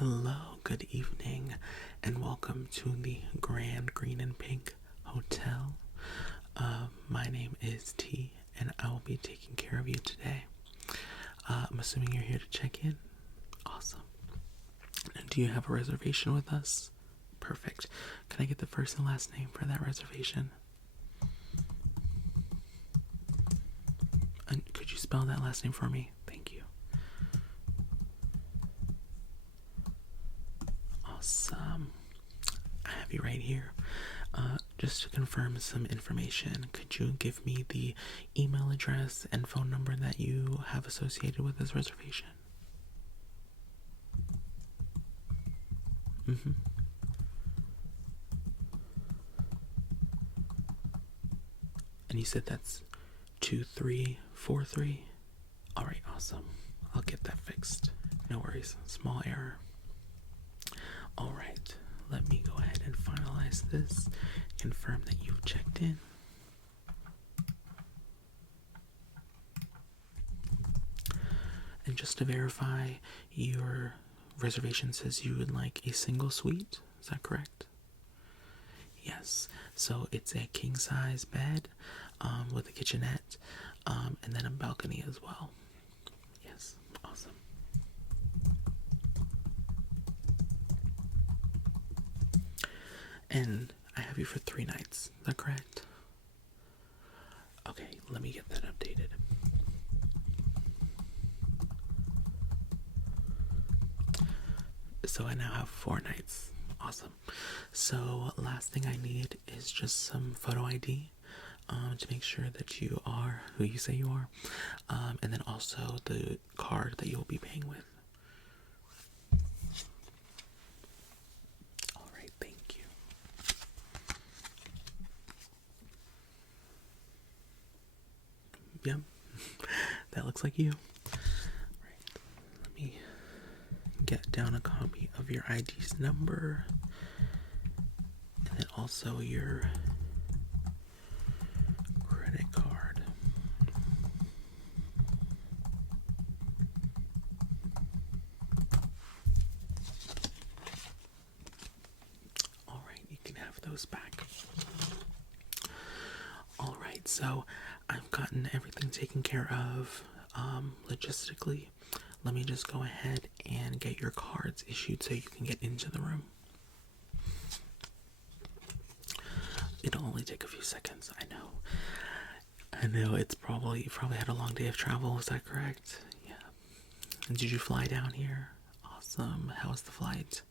Hello, good evening, and welcome to the Grand Green and Pink Hotel. My name is T, and I will be taking care of you today. I'm assuming you're here to check in. Awesome. Do you have a reservation with us? Perfect. Can I get the first and last name for that reservation? And could you spell that last name for me? Thank you. Awesome. I have you right here. Just to confirm some information, could you give me the email address and phone number that you have associated with this reservation? And you said that's 2343? Alright, awesome. I'll get that fixed. No worries. Small error. Alright, let me go ahead and finalize this. Confirm that you've checked in. And just to verify, your reservation says you would like a single suite. Is that correct? Yes. So it's a king size bed with a kitchenette and then a balcony as well. Yes. Awesome. And I have you for 3 nights. Is that correct? Okay, let me get that updated. So I now have 4 nights. Awesome. So last thing I need is just some photo ID to make sure that you are who you say you are, and then also the card that you'll be paying with. Alright, thank you. Yep, that looks like you. Right, let me get down a copy of your ID's number, and then also your credit card. Alright, you can have those back. Alright, so I've gotten everything taken care of logistically. Let me just go ahead and get your cards issued so you can get into the room. It'll only take a few seconds, I know. I know you probably had a long day of travel, is that correct? Yeah. And did you fly down here? Awesome. How was the flight?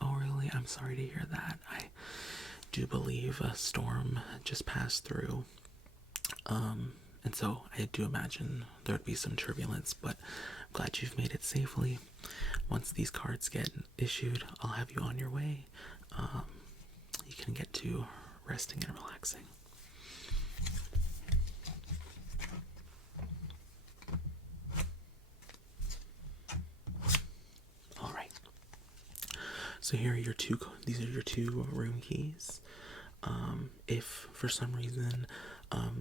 Oh really? I'm sorry to hear that. I do believe a storm just passed through. And so I do imagine there would be some turbulence, but I'm glad you've made it safely. Once these cards get issued, I'll have you on your way. You can get to resting and relaxing. Alright. So here are your these are your 2 room keys. If for some reason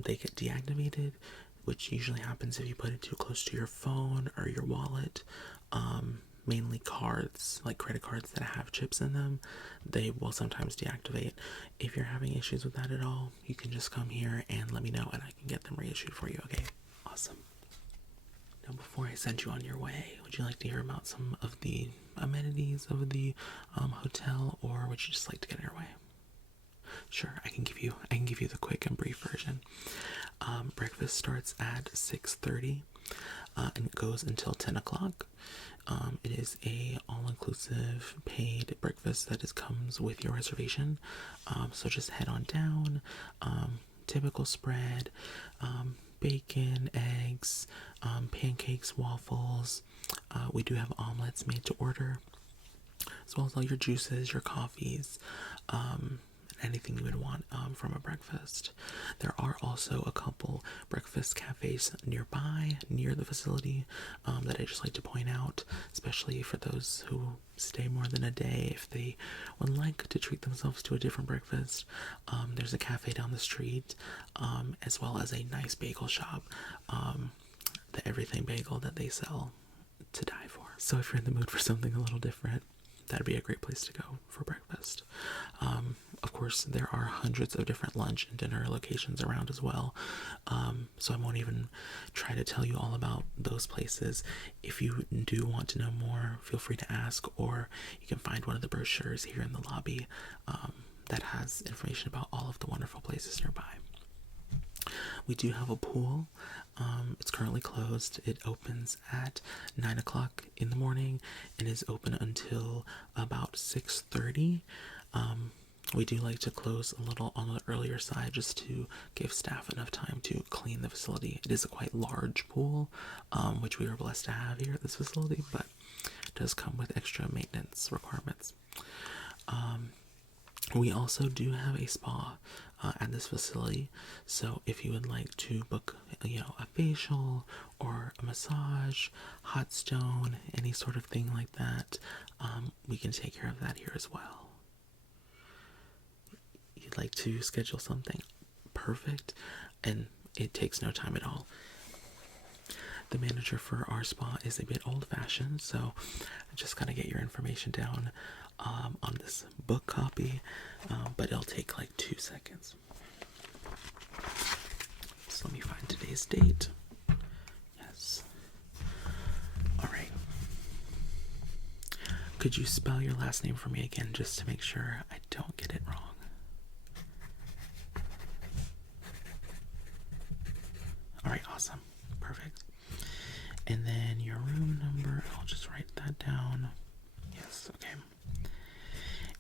they get deactivated, which usually happens if you put it too close to your phone or your wallet, mainly cards, like credit cards that have chips in them, they will sometimes deactivate. If you're having issues with that at all, you can just come here and let me know and I can get them reissued for you, okay? Awesome. Now before I send you on your way, would you like to hear about some of the amenities of the hotel, or would you just like to get in your way? Sure, I can give you the quick and brief version. Breakfast starts at 6:30 and it goes until 10 o'clock. It is a all-inclusive paid breakfast that comes with your reservation. So just head on down. Typical spread, bacon, eggs, pancakes, waffles. We do have omelets made to order, as well as all your juices, your coffees, anything you would want from a breakfast. There are also a couple breakfast cafes nearby, near the facility, that I just like to point out, especially for those who stay more than a day. If they would like to treat themselves to a different breakfast, there's a cafe down the street, as well as a nice bagel shop, the Everything Bagel that they sell to die for. So if you're in the mood for something a little different, that'd be a great place to go for breakfast. Of course, there are hundreds of different lunch and dinner locations around as well. So I won't even try to tell you all about those places. If you do want to know more, feel free to ask, or you can find one of the brochures here in the lobby that has information about all of the wonderful places nearby. We do have a pool. It's currently closed. It opens at 9 o'clock in the morning and is open until about 6:30. We do like to close a little on the earlier side just to give staff enough time to clean the facility. It is a quite large pool, which we are blessed to have here at this facility, but it does come with extra maintenance requirements. We also do have a spa at this facility, so if you would like to book, a facial or a massage, hot stone, any sort of thing like that, we can take care of that here as well. You'd like to schedule something? Perfect, and it takes no time at all. The manager for our spa is a bit old-fashioned, so I just gotta get your information down on this book copy, but it'll take like 2 seconds. So let me find today's date. Yes. Alright. Could you spell your last name for me again just to make sure I don't get it wrong? Alright, awesome. Perfect. And then your room number, I'll just write that down. Yes, okay.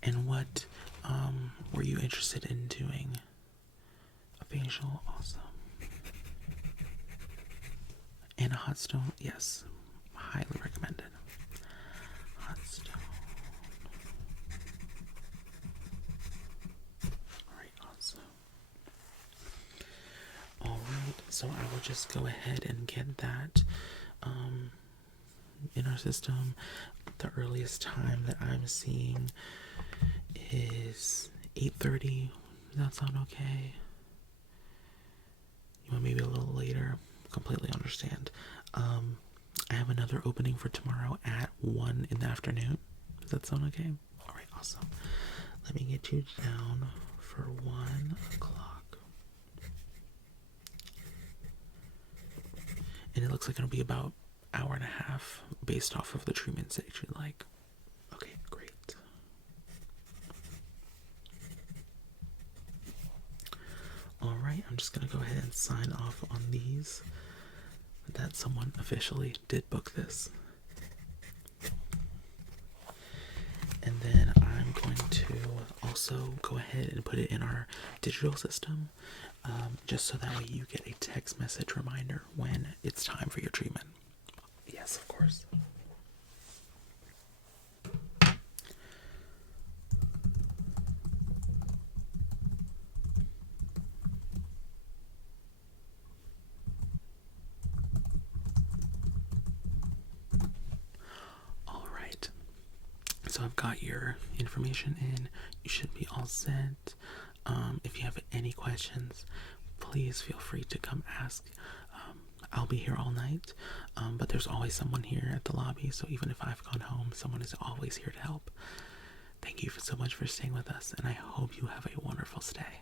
And what were you interested in doing? A facial? Awesome. And a hot stone? Yes. Highly recommended. Hot stone. Alright, awesome. Alright, so I will just go ahead and get that in our system. The earliest time that I'm seeing is 8:30. Does that sound okay? You want maybe a little later? Completely understand. I have another opening for tomorrow at 1 in the afternoon. Does that sound okay? Alright, awesome. Let me get you down for 1 o'clock. And it looks like it'll be about an hour and a half based off of the treatments that you like. Okay, great. Alright, I'm just gonna go ahead and sign off on these. That someone officially did book this. And then I'm going to also go ahead and put it in our digital system, just so that way you get a text message reminder when it's time for your treatment. Yes, of course. Alright, so I've got your information in. You should be all set. If you have any questions, please feel free to come ask. I'll be here all night, but there's always someone here at the lobby, so even if I've gone home, someone is always here to help. Thank you so much for staying with us, and I hope you have a wonderful stay.